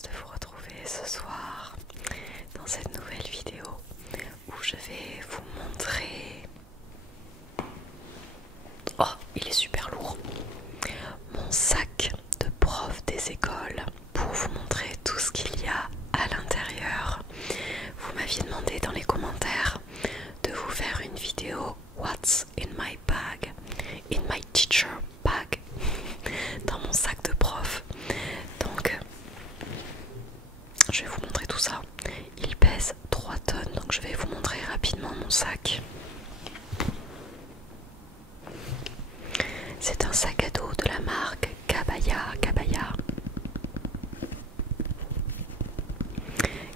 heureuse de vous retrouver ce soir dans cette nouvelle vidéo où je vais vous montrer... Oh, il est super lourd! Mon sac de prof des écoles pour vous montrer tout ce qu'il y a à l'intérieur. Vous m'aviez demandé dans les commentaires de vous faire une vidéo What's in my bag? In my teacher bag, dans mon sac de prof. Donc je vais vous montrer tout ça. Il pèse 3 tonnes, donc je vais vous montrer rapidement mon sac. C'est un sac à dos de la marque Kabaya.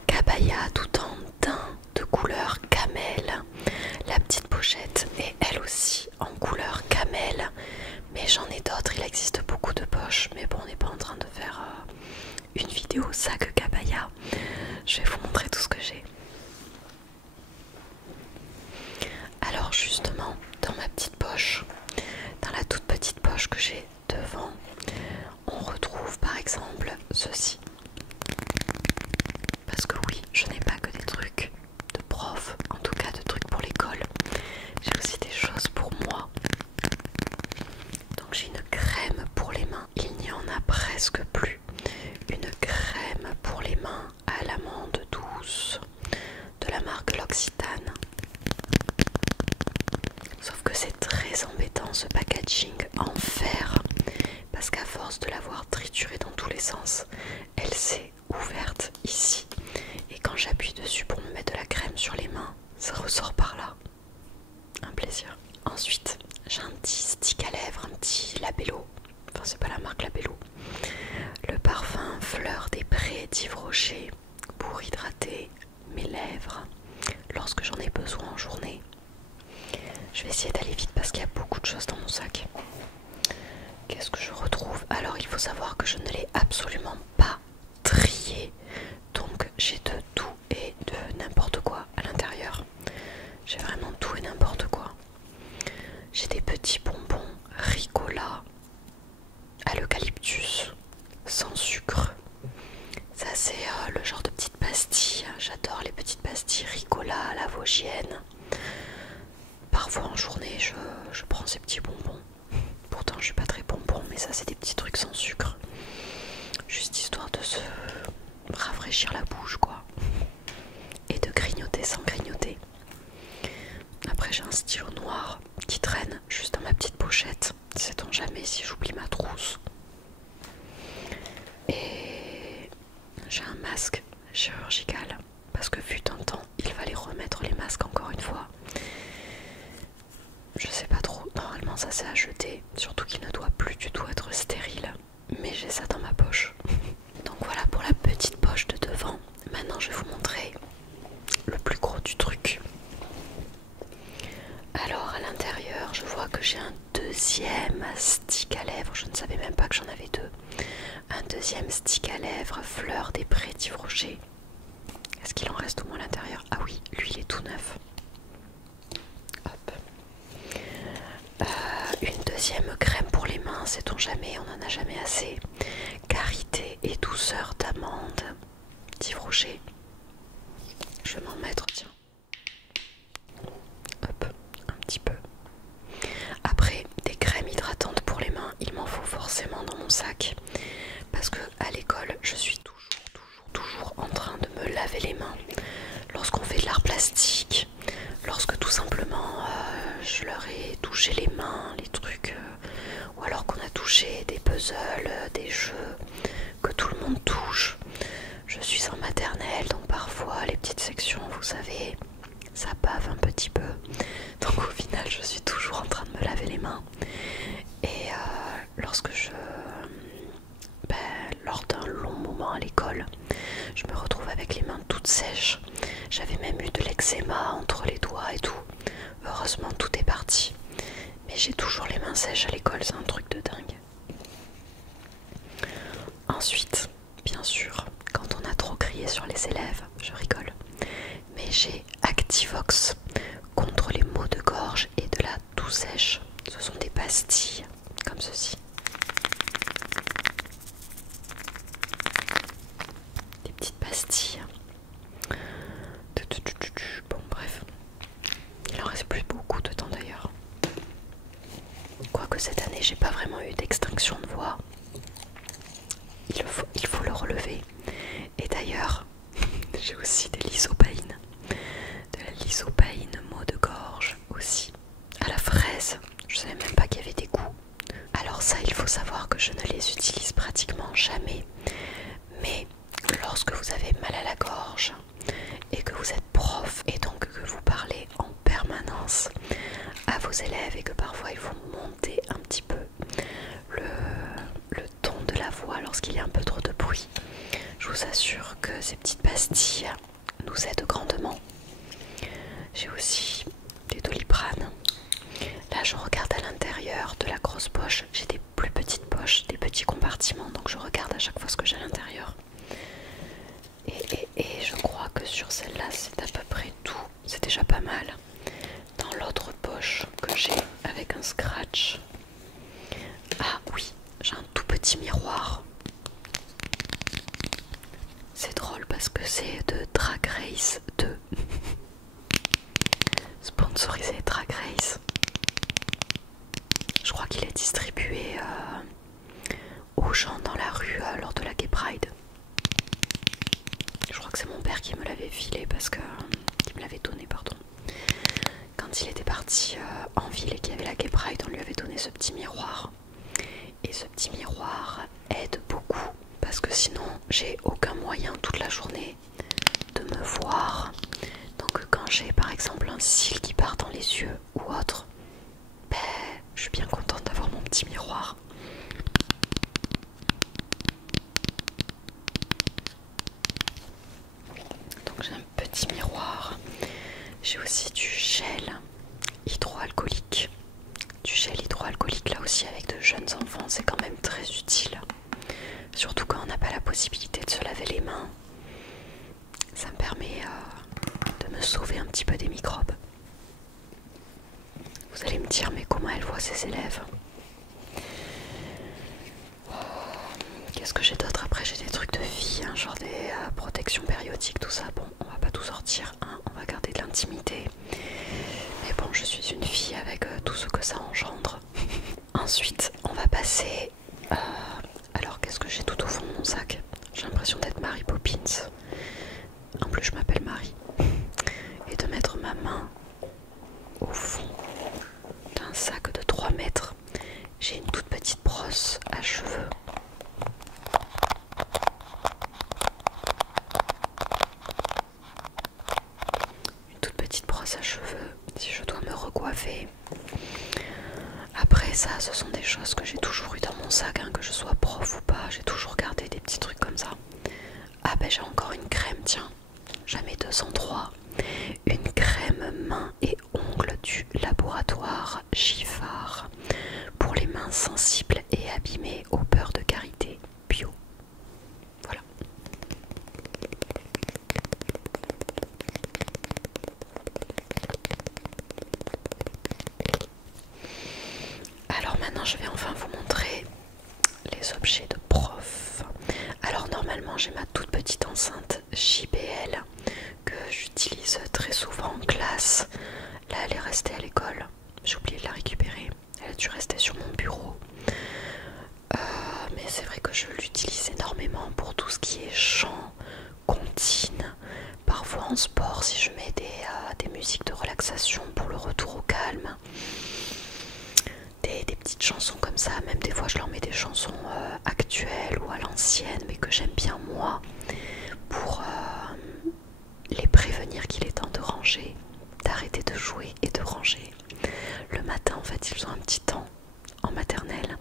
Kabaya tout en daim de couleur camel. La petite pochette est elle aussi en couleur camel. Mais j'en ai d'autres, il existe beaucoup de poches. Mais bon, on n'est pas en train de faire une vidéo sac Kabaya. Je vais vous montrer tout ce que j'ai. Alors justement, dans ma petite poche, dans la toute petite poche que j'ai devant, on retrouve par exemple ceci. Parce que oui, je n'ai pas que des trucs de prof, en tout cas de trucs pour l'école. J'ai aussi des choses pour moi. Donc j'ai une crème pour les mains, il n'y en a presque plus. Une crème pour les mains à l'amande douce de la marque L'Occitane. Sauf que c'est très embêtant ce packaging en fer, parce qu'à force de l'avoir triturée dans tous les sens, elle s'est ouverte ici. Et quand j'appuie dessus pour me mettre de la crème sur les mains, ça ressort par là. Un plaisir. Ensuite, j'ai un petit stick à lèvres, un petit Labello. Enfin, c'est pas la marque Labello. Le parfum Fleur des Prés d'Yves Rocher pour hydrater mes lèvres lorsque j'en ai besoin en journée. Je vais essayer d'aller vite parce qu'il y a beaucoup de choses dans mon sac. Qu'est-ce que je retrouve? Alors il faut savoir que je ne l'ai absolument pas trié. Donc j'ai de tout et de n'importe quoi à l'intérieur. J'ai vraiment tout et n'importe quoi. J'ai des petits bonbons Ricola à l'eucalyptus sans sucre. Ça c'est le genre de petites pastilles. J'adore les petites pastilles Ricola à la Vosgienne. Parfois en journée je prends ces petits bonbons. Pourtant je suis pas très bonbon, mais ça c'est des petits trucs sans sucre. Juste histoire de se rafraîchir la bouche quoi. Et de grignoter sans grignoter. Après j'ai un stylo noir qui traîne juste dans ma petite pochette. Sait-on jamais si j'oublie ma trousse. Et j'ai un masque chirurgical. Parce que fut un temps, il fallait remettre les masques encore une fois. Je sais pas trop, normalement ça c'est à jeter. Surtout qu'il ne doit plus du tout être stérile. Mais j'ai ça dans ma poche. Donc voilà pour la petite poche de devant. Maintenant je vais vous montrer le plus gros du truc. Alors à l'intérieur je vois que j'ai un deuxième stick à lèvres. Je ne savais même pas que j'en avais deux. Un deuxième stick à lèvres Fleur des Prés d'Yves Rocher. Est-ce qu'il en reste au moins à l'intérieur? Ah oui, lui il est tout neuf. Hop. Une deuxième crème pour les mains, sait-on jamais, on n'en a jamais assez. Carité et douceur d'amande d'Yves Rocher. Je vais m'en mettre, tiens. Hop, un petit peu. Après, des crèmes hydratantes pour les mains, il m'en faut forcément dans mon sac. Parce que à l'école, je suis toujours en train de me laver les mains. Lorsqu'on fait de l'art plastique, lorsque tout simplement je leur ai touché les mains, les trucs, ou alors qu'on a touché des puzzles, des jeux que tout le monde touche. Je suis en maternelle, donc parfois les petites sections, vous savez, ça bave un petit peu. Donc au final, je suis toujours en train de me laver les mains. Et lorsque lors d'un long moment à l'école, je me retrouve avec les mains toutes sèches. J'avais même eu de l'eczéma entre les doigts et tout. Heureusement tout est parti. Mais j'ai toujours les mains sèches à l'école, c'est un truc de dingue. Ensuite, bien sûr, quand on a trop crié sur les élèves, je rigole. Mais j'ai Activox contre les maux de gorge et de la toux sèche. Ce sont des pastilles comme ceci. eu d'extinction de voix. Il faut le relever. Et d'ailleurs, j'ai aussi des lysopaïnes. De la lysopaïne maux de gorge aussi. À la fraise, je savais même pas qu'il y avait des goûts. Alors ça, il faut savoir que je ne les utilise pratiquement jamais. Mais lorsque vous avez mal à la gorge et que vous êtes prof et donc que vous parlez en permanence à vos élèves et que parfois il faut monter un petit peu le ton de la voix lorsqu'il y a un peu trop de bruit, je vous assure que ces petites pastilles nous aident grandement. J'ai aussi des Doliprane. Là je regarde à l'intérieur de la grosse poche, j'ai des plus petites poches, des petits compartiments, donc je regarde à chaque fois ce que j'ai à l'intérieur. Et je crois que sur celle-là c'est à peu près tout, c'est déjà pas mal. Dans l'autre poche que j'ai avec un scratch, ah oui, j'ai un tout petit miroir. C'est drôle parce que c'est de Drag Race 2. Sponsorisé Drag Race. Je crois qu'il est distribué aux gens dans la rue lors de la Gay Pride. Je crois que c'est mon père qui me l'avait filé parce que... qui me l'avait donné, pardon. Quand il était parti en ville et qu'il y avait la Gay Pride, on lui avait donné ce petit miroir. Et ce petit miroir aide beaucoup parce que sinon j'ai aucun moyen toute la journée de me voir. Donc quand j'ai par exemple un cil qui part dans les yeux ou autre, ben, je suis bien contente d'avoir mon petit miroir. Donc j'ai un petit miroir. J'ai aussi du gel hydroalcoolique. Du gel hydroalcoolique là aussi avec de jeunes enfants, c'est quand même très utile. Surtout quand on n'a pas la possibilité de se laver les mains. Ça me permet de me sauver un petit peu des microbes. Vous allez me dire, mais comment elle voit ses élèves? Qu'est-ce que j'ai d'autre? Après j'ai des trucs de vie, hein, genre des protections périodiques, tout ça. Bon, on va pas tout sortir, hein, on va garder de l'intimité. Mais bon, je suis une fille avec tout ce que ça engendre. Ensuite, on va passer... alors, qu'est-ce que j'ai tout au fond de mon sac? J'ai l'impression d'être Mary Poppins. En plus, je m'appelle Marie. Et de mettre ma main au fond d'un sac de 3 mètres. J'ai une toute petite brosse à cheveux. Une toute petite brosse à cheveux si je dois me recoiffer. Après ça, ce sont des choses que j'ai toujours eu dans mon sac, hein, que je sois prof ou pas, j'ai toujours gardé des petits trucs comme ça. Ah ben j'ai encore une crème, tiens, jamais 203. Une crème mains et ongles du laboratoire Giffard pour les mains sensibles et abîmées au beurre de karité bio. Voilà. Alors maintenant je vais enfin vous montrer les objets de prof. Alors normalement j'ai ma toute petite enceinte JBL que j'utilise très souvent en classe. Là elle est restée à l'école, j'ai oublié de la récupérer, elle a dû rester sur mon bureau. Mais c'est vrai que je l'utilise énormément pour tout ce qui est chant, comptine, parfois en sport si je mets des musiques de relaxation pour le retour au calme. Des petites chansons comme ça, même des fois je leur mets des chansons actuelles ou à l'ancienne mais que j'aime bien moi pour les prévenir qu'il est temps de ranger, d'arrêter de jouer et de ranger. Le matin en fait ils ont un petit temps en maternelle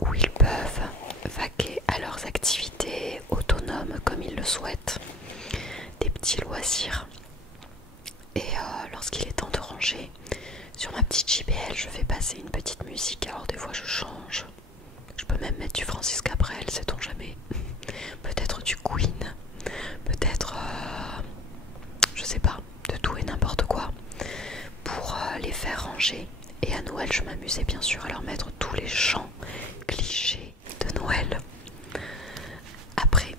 où ils peuvent vaquer à leurs activités autonomes comme ils le souhaitent, des petits loisirs. Et lorsqu'il est temps de ranger, sur ma petite JBL, je fais passer une petite musique. Alors des fois je change. Je peux même mettre du Francis Cabrel, sait-on jamais. Peut-être du Queen. Peut-être, je sais pas, de tout et n'importe quoi. Pour les faire ranger. Et à Noël, je m'amusais bien sûr à leur mettre tous les chants clichés de Noël. Après,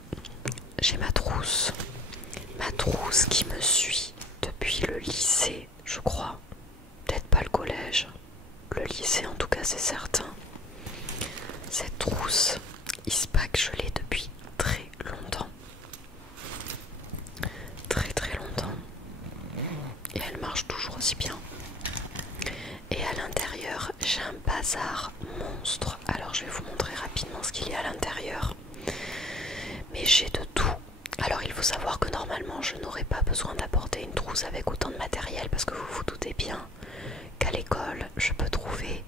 j'ai ma trousse. Ma trousse qui me suit depuis le lycée, je crois. Peut-être pas le collège. Le lycée en tout cas c'est certain. Cette trousse Eastpak, je l'ai depuis très longtemps. Très très longtemps. Et elle marche toujours aussi bien. Et à l'intérieur, j'ai un bazar monstre. Alors je vais vous montrer rapidement ce qu'il y a à l'intérieur. Mais j'ai de tout. Alors il faut savoir que normalement je n'aurais pas besoin d'apporter une trousse avec autant de matériel parce que vous vous doutez bien qu'à l'école je peux trouver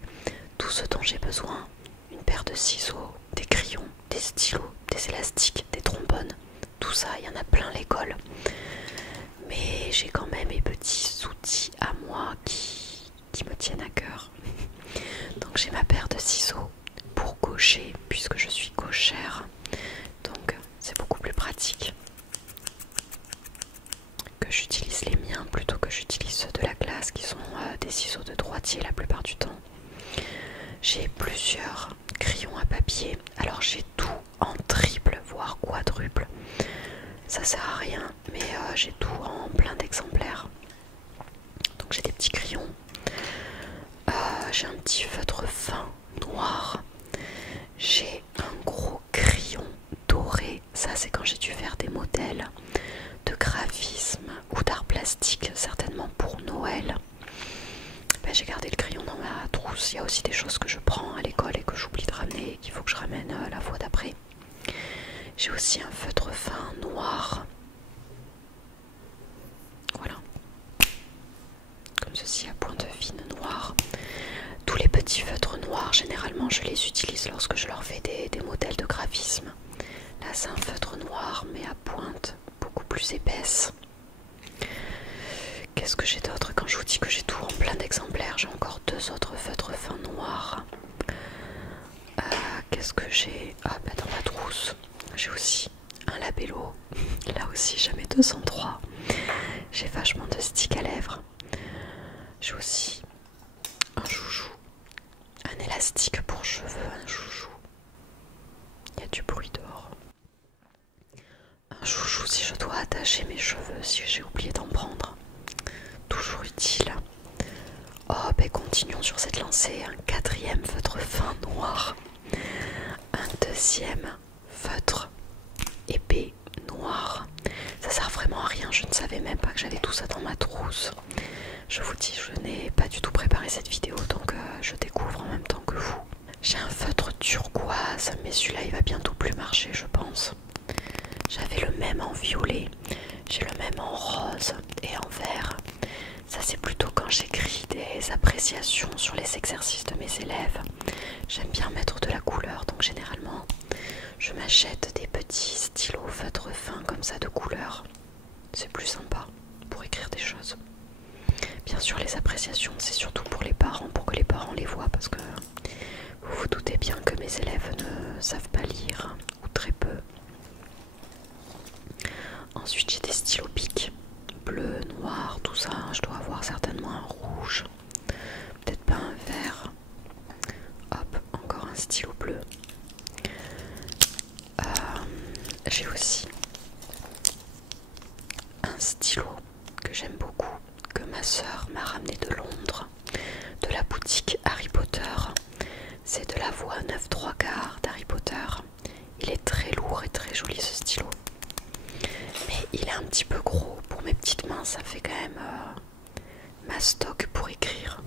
tout ce dont j'ai besoin. Une paire de ciseaux, des crayons, des stylos, des élastiques, des trombones. Tout ça, il y en a plein à l'école. Mais j'ai quand même mes petits outils à moi qui me tiennent à cœur. Donc j'ai ma paire de ciseaux pour gaucher puisque je suis gauchère. Donc c'est beaucoup plus pratique que j'utilise les miens plutôt que j'utilise ceux de la classe qui sont des ciseaux de droitier la plupart du temps. J'ai plusieurs crayons à papier. Alors j'ai tout en triple voire quadruple. Ça sert à rien mais j'ai tout en plein d'exemplaires. Donc j'ai des petits crayons. J'ai un petit feutre fin noir. J'ai un gros crayon doré. Ça c'est quand j'ai dû faire des modèles de graphisme ou d'art plastique, certainement pour Noël. Ben, j'ai gardé le crayon dans ma trousse. Il y a aussi des choses que je prends à l'école et que j'oublie de ramener et qu'il faut que je ramène la fois d'après. J'ai aussi un feutre fin noir. Voilà. Comme ceci à pointe fine noire. Tous les petits feutres noirs, généralement je les utilise lorsque je leur fais des modèles de graphisme. Là c'est un feutre noir mais à pointe beaucoup plus épaisse. Qu'est-ce que j'ai d'autre? Quand je vous dis que j'ai tout en plein d'exemplaires, j'ai encore deux autres feutres fins noirs. Qu'est-ce que j'ai? Ah bah dans ma trousse, j'ai aussi un labello. Là aussi j'ai mes 203. J'ai vachement de sticks à lèvres. J'ai aussi un joujou. Un élastique pour cheveux, un joujou. Il y a du bruit dehors. Un joujou si je dois attacher mes cheveux, si j'ai oublié d'en prendre. Toujours utile. Oh, ben continuons sur cette lancée. Un quatrième feutre fin noir. Un deuxième feutre épais noir. Ça sert vraiment à rien, je ne savais même pas que j'avais tout ça dans ma trousse. Je vous dis, je n'ai pas du tout préparé cette vidéo, donc je découvre en même temps que vous. J'ai un feutre turquoise, mais celui-là il va bientôt plus marcher je pense. J'avais le même en violet, j'ai le même en rose et en vert. Ça c'est plutôt quand j'écris des appréciations sur les exercices de mes élèves. J'aime bien mettre de la couleur, donc généralement je m'achète des petits stylos feutre fin comme ça de couleur. C'est plus sympa pour écrire des choses. Bien sûr les appréciations c'est surtout pour les parents, pour que les parents les voient parce que vous vous doutez bien que mes élèves ne savent pas lire ou très peu. Ensuite j'ai des stylos bic, bleu, noir, tout ça. Je dois avoir certainement un rouge, peut-être pas un vert. Hop, encore un stylo bleu. J'ai aussi un stylo que j'aime beaucoup, que ma soeur m'a ramené de Londres, de la boutique Harry Potter. C'est de la voix 9 3/4 d'Harry Potter. Il est très lourd et très joli ce stylo. Mais il est un petit peu gros pour mes petites mains, ça fait quand même ma stock pour écrire.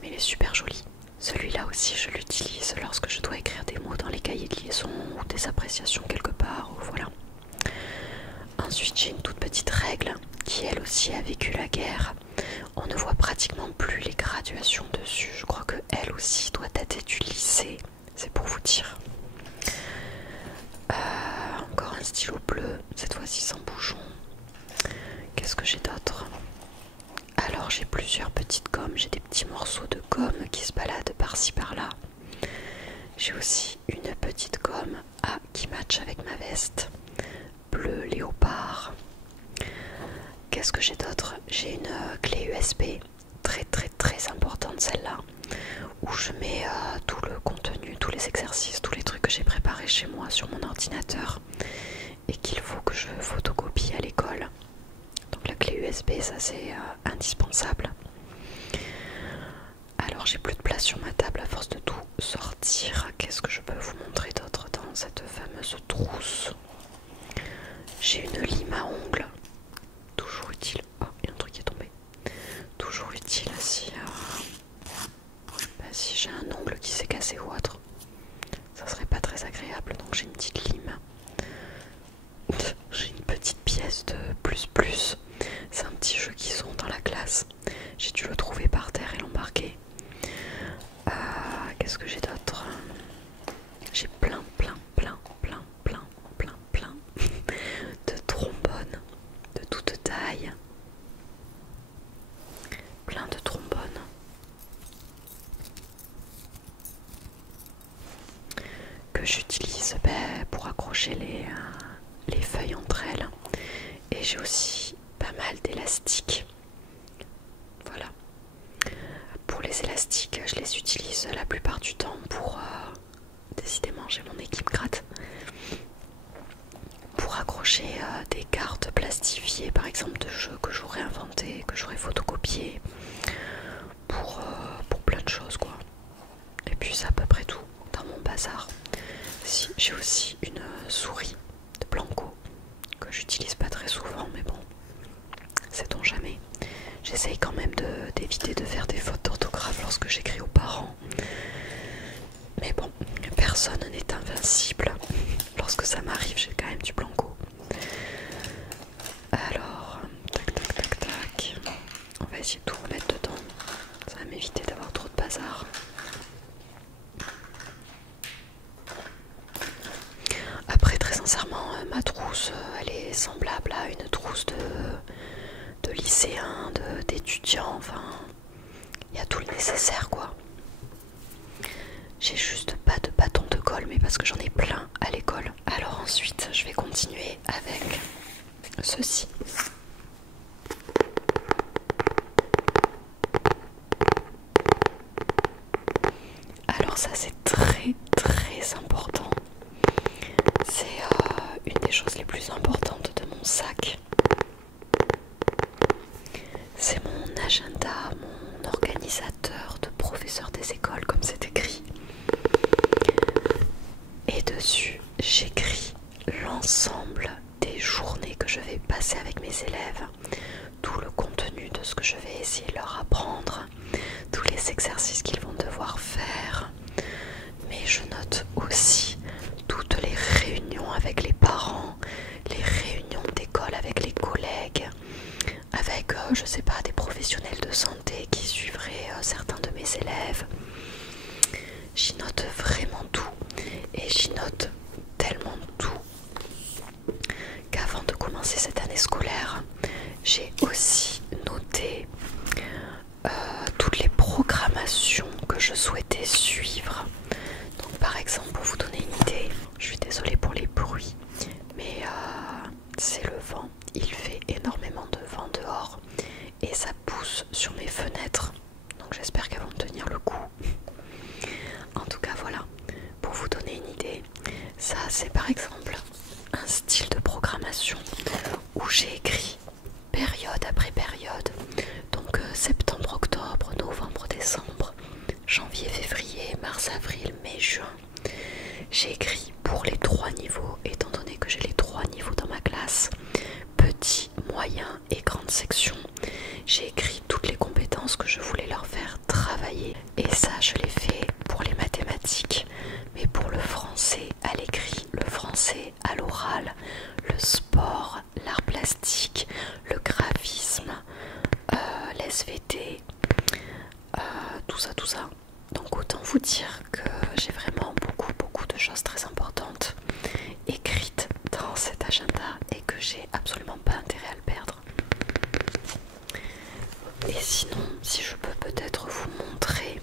Mais il est super joli. Celui-là aussi je l'utilise lorsque je dois écrire des mots dans les cahiers de liaison ou des appréciations quelque part, ou voilà. Ensuite j'ai une toute petite règle qui elle aussi a vécu la guerre. On ne voit pratiquement plus les graduations dessus. Je crois que elle aussi doit dater du lycée. C'est pour vous dire. Encore un stylo bleu, cette fois-ci sans bouchon. Qu'est-ce que j'ai d'autre? Alors j'ai plusieurs petites gommes. J'ai des petits morceaux de gomme qui se baladent par-ci par-là. J'ai aussi une petite gomme qui matche avec ma veste. Bleu léopard. Qu'est-ce que j'ai d'autre? J'ai une clé USB très très très importante celle-là, où je mets tout le contenu, tous les exercices, tous les trucs que j'ai préparés chez moi sur mon ordinateur et qu'il faut que je photocopie à l'école. Donc la clé USB ça c'est indispensable. Alors j'ai plus de place sur ma table à force de tout sortir. Qu'est-ce que je peux vous montrer d'autre dans cette fameuse trousse? J'ai une lime à ongles, toujours utile. Oh, il y a un truc qui est tombé. Toujours utile si, si j'ai un ongle qui s'est cassé ou autre. Ça serait pas très agréable, donc j'ai une petite lime. J'ai une petite pièce de plus. C'est un petit jeu qu'ils ont dans la classe. J'ai dû le trouver par terre et l'embarquer. Qu'est-ce que j'ai d'autre? J'ai plein de trombones de toute taille. Plein de trombones. Que j'utilise pour accrocher les feuilles entre elles. Et j'ai aussi pas mal d'élastiques. Voilà. Pour les élastiques, je les utilise la plupart du temps pour... décidément, j'ai mon équipe gratte. Pour accrocher des cartes plastifiées, par exemple de jeux que j'aurais inventé, que j'aurais photocopié. Pour plein de choses, quoi. Et puis c'est à peu près tout dans mon bazar. Si, j'ai aussi une souris de Blanco que j'utilise pas très souvent, mais bon, sait-on jamais. J'essaye quand même d'éviter de faire des fautes d'orthographe lorsque j'écris aux parents. Mais bon, personne n'est invincible. Lorsque ça m'arrive, j'ai quand même du Blanco. Alors, tac. On va essayer de tout remettre dedans. Ça va m'éviter d'avoir trop de bazar. Après, très sincèrement, ma trousse, elle est semblable à une trousse de lycéens, d'étudiants, enfin, il y a tout le nécessaire, quoi. J'ai juste pas de bâton de colle, mais parce que j'en ai plein à l'école. Alors ensuite, je vais continuer avec ceci. Alors ça, c'est très important. C'est une des choses les plus importantes de mon sac. C'est mon agenda, mon organisateur de professeur des écoles, comme c'est écrit. Et dessus, j'écris l'ensemble des journées que je vais passer avec mes élèves, tout le contenu de ce que je vais essayer de leur apprendre, tous les exercices qu'ils vont devoir faire. Mais je note aussi toutes les réunions avec les parents, les réunions d'école avec les collègues, avec, je sais pas, des professionnels de santé qui suivraient certains de mes élèves. J'y note vraiment tout, et j'y note tellement tout qu'avant de commencer cette année scolaire, j'ai aussi noté toutes les programmations que je souhaitais suivre. Donc par exemple, pour vous donner une idée, je suis désolée pour les bruits, mais c'est le vent, il fait énormément de vent dehors et ça pousse sur mes fenêtres, donc j'espère qu'elles vont tenir le coup. En tout cas voilà, pour vous donner une idée, ça c'est par exemple un style de programmation où j'ai écrit période après période, donc septembre, octobre, novembre, décembre, janvier, février, mars, avril, mai, juin. J'ai écrit pour les 3 niveaux, étant donné que j'ai les 3 niveaux dans ma classe, petit, moyen et grande section. J'ai écrit toutes les compétences que je voulais leur faire travailler, et ça je l'ai fait pour les mathématiques, mais pour le français à l'écrit, le français à l'oral, le sport, l'art plastique, le graphisme, l'SVT, tout ça. Donc autant vous dire que j'ai vraiment beaucoup de choses très importantes écrites dans cet agenda et que j'ai absolument pas intérêt à le perdre. Et sinon, si je peux peut-être vous montrer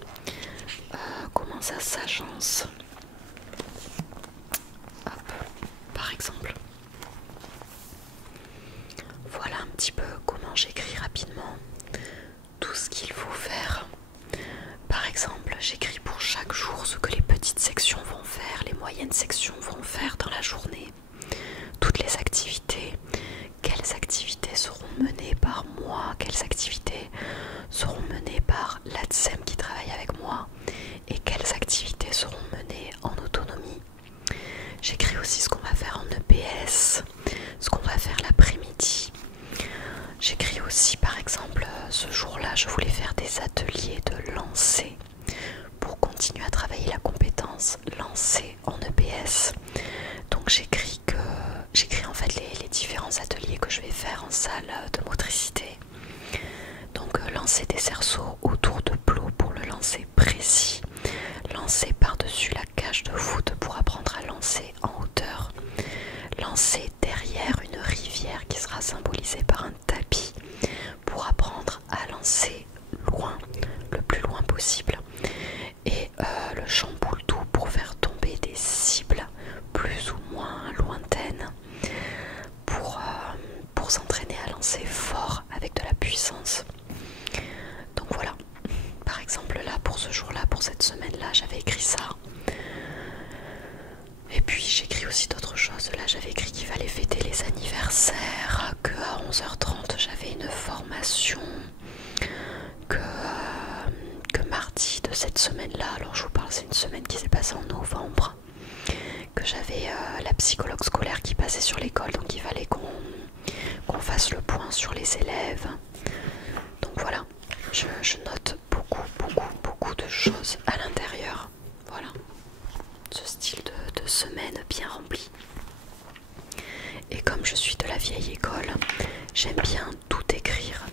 comment ça s'agence. Hop, par exemple. Voilà un petit peu comment j'écris rapidement tout ce qu'il faut faire. Par exemple, j'écris pour chaque jour ce que les petites sections vont faire, les moyennes sections vont faire dans la journée, toutes les activités, quelles activités seront menées par moi, quelles activités seront menées par l'ADSEM qui travaille avec lancer en EPS. Donc j'écris en fait les différents ateliers que je vais faire en salle de motricité. Donc lancer des cerceaux autour de plot pour le lancer précis, lancer par-dessus la cage de foot pour apprendre à lancer en hauteur, lancer derrière une rivière qui sera symbolisée par un tapis pour apprendre à lancer loin, le plus loin possible, et le chamboule tout pour faire tomber des cibles plus ou moins lointaines pour s'entraîner à lancer fort avec de la puissance. Donc voilà, par exemple là pour ce jour-là, pour cette semaine-là, j'avais écrit ça. Et puis j'écris aussi d'autres choses. Là j'avais écrit qu'il fallait fêter les anniversaires, qu'à 11h30 j'avais une formation, que mardi de cette semaine-là, alors je vous parle, c'est une semaine qui s'est passée en novembre, que j'avais la psychologue scolaire qui passait sur l'école, donc il fallait qu'on fasse le point sur les élèves. Donc voilà, je note beaucoup de choses à l'intérieur. Voilà, ce style de semaine bien rempli. Et comme je suis de la vieille école, j'aime bien tout écrire.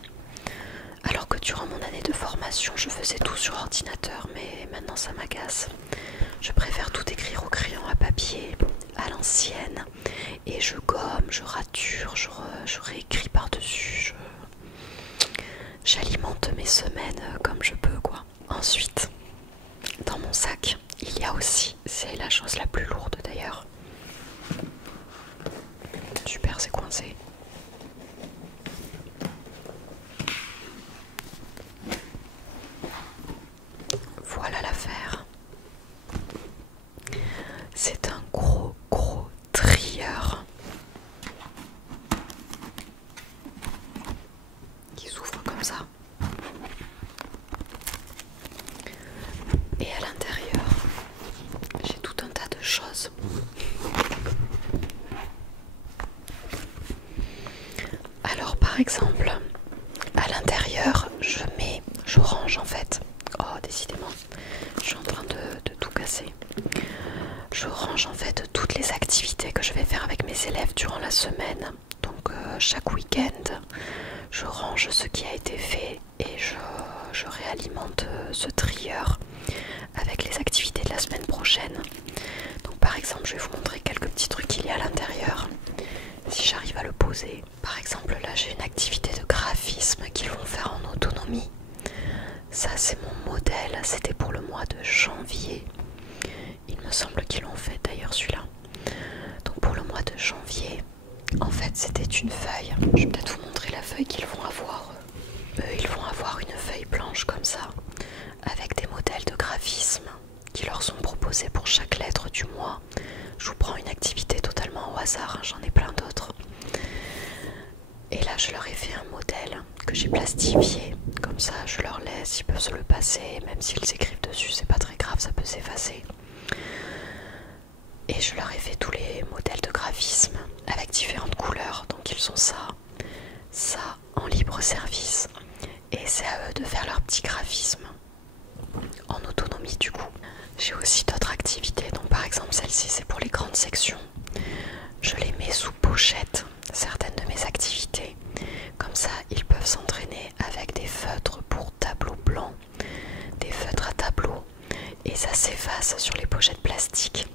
Alors que durant mon année de formation, je faisais tout sur ordinateur, mais maintenant ça m'agace. Je préfère tout écrire au crayon à papier, à l'ancienne, et je gomme, je rature, je réécris par-dessus, j'alimente mes semaines comme je peux, quoi. Ensuite, dans mon sac, il y a aussi, c'est la chose la plus lourde d'ailleurs. Super, c'est coincé. Voilà l'affaire. C'est un gros trieur qui s'ouvre comme ça. Et à l'intérieur, j'ai tout un tas de choses. Alors par exemple, à l'intérieur, je range en fait. Oh, décidément, je suis en train de tout casser. Je range en fait toutes les activités que je vais faire avec mes élèves durant la semaine. Donc chaque week-end, je range ce qui a été fait et je réalimente ce trieur avec les activités de la semaine prochaine. Donc par exemple, je vais vous montrer quelques petits trucs qu'il y a à l'intérieur, si j'arrive à le poser. Par exemple, là j'ai une activité de graphisme qu'ils vont faire en autonomie. Ça c'est mon modèle, c'était pour le mois de janvier. Il me semble qu'ils l'ont fait d'ailleurs celui-là. Donc pour le mois de janvier, en fait c'était une feuille. Je vais peut-être vous montrer la feuille qu'ils vont avoir. Ils vont avoir une feuille blanche comme ça, avec des modèles de graphisme qui leur sont proposés pour chaque lettre du mois. Je vous prends une activité totalement au hasard, hein, j'en ai plein d'autres. Et là je leur ai fait un modèle que j'ai plastifié. Comme ça je leur laisse, ils peuvent se le passer. Même s'ils écrivent dessus, c'est pas très grave, ça peut s'effacer. Et je leur ai fait tous les modèles de graphisme avec différentes couleurs. Donc ils ont ça en libre service. Et c'est à eux de faire leur petit graphisme en autonomie du coup. J'ai aussi d'autres activités. Donc par exemple celle-ci c'est pour les grandes sections. Je les mets sous pochette, certaines de mes activités. Comme ça ils peuvent s'entraîner avec des feutres pour tableau blanc, des feutres à tableau. Et ça s'efface sur les pochettes plastiques.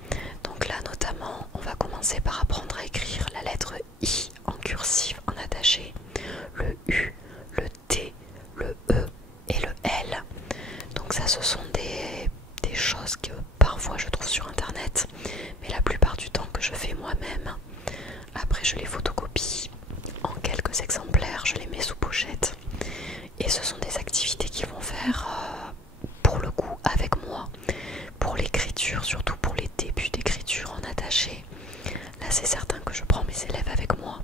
Donc là notamment on va commencer par apprendre à écrire la lettre I en cursive, en attaché, le U, le T, le E et le L. Donc ça ce sont des choses que parfois je trouve sur internet, mais la plupart du temps que je fais moi-même. Après je les photocopie en quelques exemplaires, je les mets sous pochette. Et ce sont des activités qu'ils vont faire pour le coup avec moi, pour l'écriture, surtout pour les débuts d'écriture en attaché. Là c'est certain que je prends mes élèves avec moi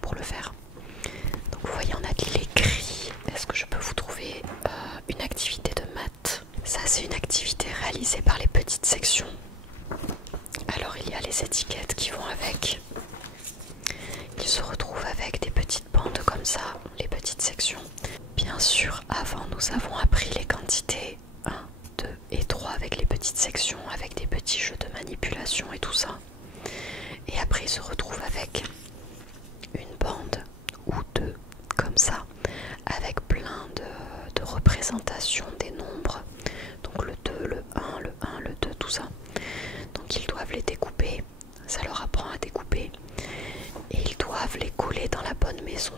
pour le faire. Donc vous voyez, on a de l'écrit. Est-ce que je peux vous trouver une activité de maths? Ça c'est une activité réalisée par les petites sections. Alors il y a les étiquettes qui vont avec. Ils se retrouvent avec des petites bandes comme ça, les petites sections. Bien sûr, avant nous avons appris les quantités 1, 2 et 3 avec les petites sections avec des petits jeux de manipulation et tout ça. Et après il se retrouve avec une bande ou deux comme ça, avec plein de représentations des nombres. Donc le 2, le 1, le 1, le 2, tout ça. Donc ils doivent les découper, ça leur apprend à découper. Et ils doivent les coller dans la bonne maison.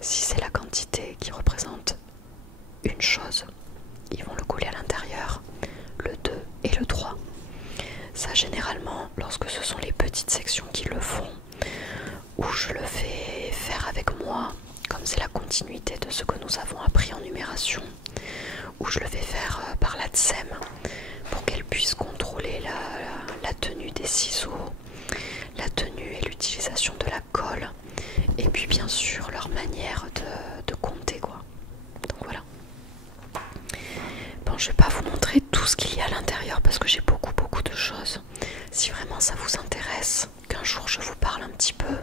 Si c'est la quantité qui représente une chose, ils vont le coller à l'intérieur, le 2 et le 3. Ça généralement, lorsque ce sont les petites sections qui le font, ou je le fais faire avec moi, comme c'est la continuité de ce que nous avons appris en numération, ou je le fais faire par la TSEM pour qu'elle puisse contrôler la tenue des ciseaux, la tenue et l'utilisation de la colle, et puis bien sûr leur manière de compter quoi. Donc voilà. Bon, je vais pas vous montrer tout ce qu'il y a à l'intérieur parce que j'ai beaucoup de choses. Si vraiment ça vous intéresse, qu'un jour je vous parle un petit peu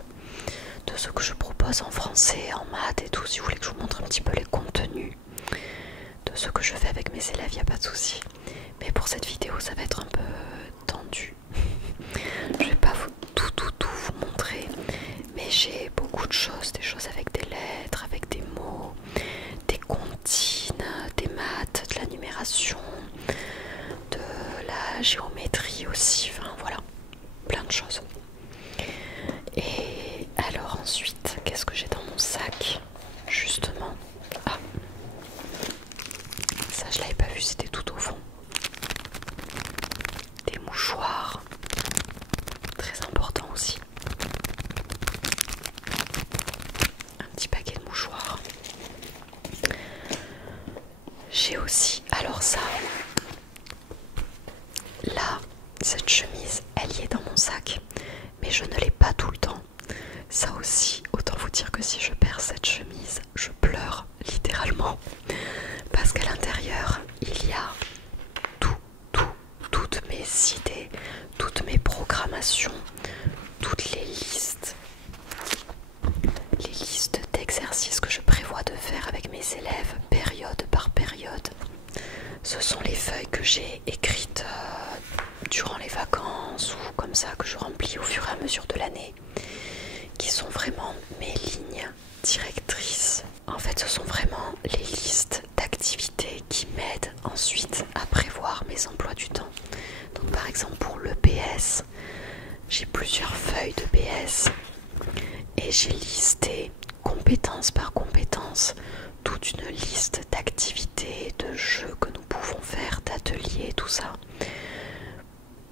de ce que je propose en français, en maths et tout, si vous voulez que je vous montre un petit peu les contenus de ce que je fais avec mes élèves, il n'y a pas de souci. Mais pour cette vidéo, ça va être un peu tendu. Je vais pas tout vous montrer, mais j'ai beaucoup de choses, des choses avec des lettres, avec des mots, des comptines, des maths, de la numération, de la géométrie aussi, enfin voilà, plein de choses. Et alors ensuite, qu'est-ce que j'ai dans mon sac justement? Ah, ça je l'avais pas vu, c'était tout au fond. Des mouchoirs, très important aussi. Un petit paquet de mouchoirs. J'ai aussi, alors ça, là, cette chemise, elle y est dans mon sac, mais je ne l'ai pas tout le temps. Ça aussi, autant vous dire que si je perds cette chemise, je pleure littéralement, parce qu'à l'intérieur, il y a toutes mes idées, toutes mes programmations, toutes les listes d'exercices que je prévois de faire avec mes élèves, période par période. Ce sont les feuilles que j'ai écrites durant les vacances ou comme ça que je remplis au fur et à mesure de l'année, qui sont vraiment mes lignes directrices. En fait, ce sont vraiment les listes d'activités qui m'aident ensuite à prévoir mes emplois du temps. Donc par exemple pour le PS, j'ai plusieurs feuilles de PS et j'ai listé compétence par compétence toute une liste d'activités, de jeux que nous pouvons faire, d'ateliers, tout ça,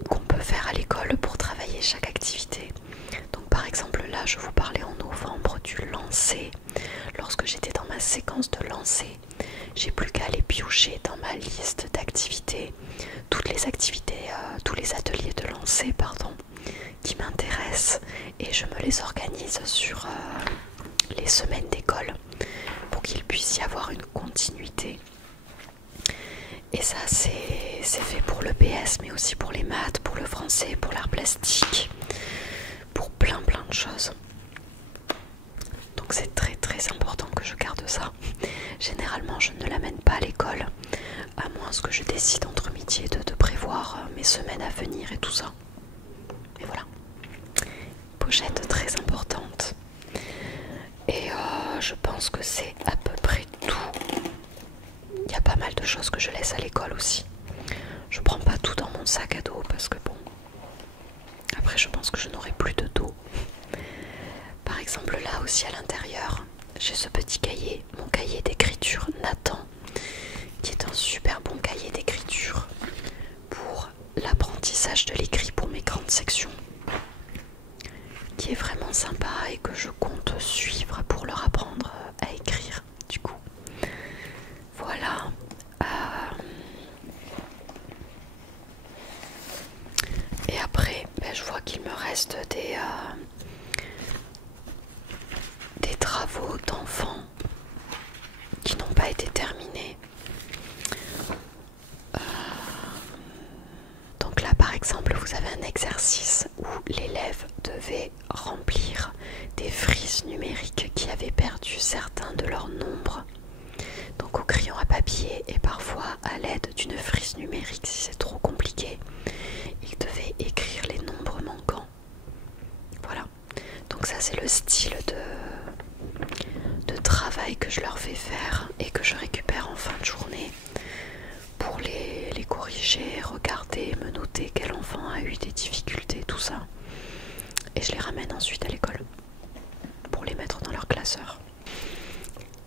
qu'on peut faire à l'école pour travailler chaque activité. Donc par exemple là, je vous parlais en novembre du lancer. Lorsque j'étais dans ma séquence de lancer, j'ai plus qu'à aller piocher dans ma liste d'activités, toutes les activités, tous les ateliers de lancer, pardon, qui m'intéressent, et je me les organise sur les semaines d'école pour qu'il puisse y avoir une continuité. Et ça c'est fait pour le PS, mais aussi pour les maths, pour le français, pour l'art plastique, pour plein de choses. Donc c'est très important que je garde ça. Généralement je ne l'amène pas à l'école, à moins que je décide entre midi et deux de prévoir mes semaines à venir et tout ça. Et voilà. Pochette très importante. Et je pense que c'est à peu près tout. Il y a pas mal de choses que je laisse à l'école aussi. Je prends pas tout dans mon sac à dos parce que bon, après je pense que je n'aurai plus de dos. Par exemple là aussi à l'intérieur, j'ai ce petit cahier, mon cahier d'écriture Nathan, qui est un super bon cahier d'écriture pour l'apprentissage de l'écrit pour mes grandes sections, qui est vraiment sympa et que je compte suivre pour leur apprendre à écrire du coup. Voilà. Et après, je vois qu'il me reste des travaux d'enfants qui n'ont pas été terminés. Donc là par exemple vous avez un exercice où l'élève devait remplir des frises numériques qui avaient perdu certains de leurs nombres, donc au crayon à papier et parfois à l'aide d'une frise numérique si c'est trop compliqué. c'est le style de travail que je leur fais faire et que je récupère en fin de journée pour les corriger, regarder, me noter quel enfant a eu des difficultés, tout ça. Et je les ramène ensuite à l'école pour les mettre dans leur classeur.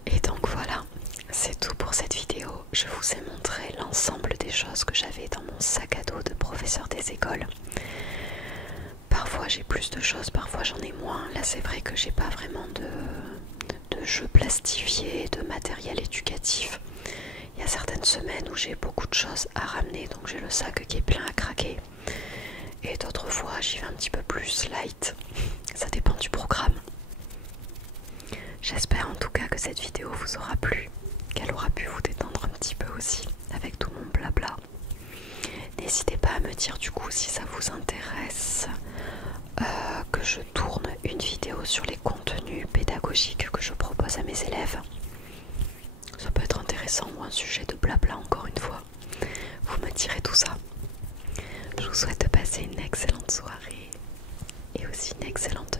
Et donc voilà, c'est tout pour cette vidéo. Je vous ai montré l'ensemble des choses que j'avais dans mon sac à dos de professeur des écoles. Parfois j'ai plus de choses, parfois j'en ai moins. Là c'est vrai que j'ai pas vraiment de jeux plastifiés, de matériel éducatif. Il y a certaines semaines où j'ai beaucoup de choses à ramener, donc j'ai le sac qui est plein à craquer. Et d'autres fois j'y vais un petit peu plus light. Ça dépend du programme. J'espère en tout cas que cette vidéo vous aura plu, qu'elle aura pu vous détendre un petit peu aussi avec tout mon blabla. N'hésitez pas à me dire du coup si ça vous intéresse que je tourne une vidéo sur les contenus pédagogiques que je propose à mes élèves. Ça peut être intéressant ou un sujet de blabla encore une fois. Vous me direz tout ça. Je vous souhaite de passer une excellente soirée et aussi une excellente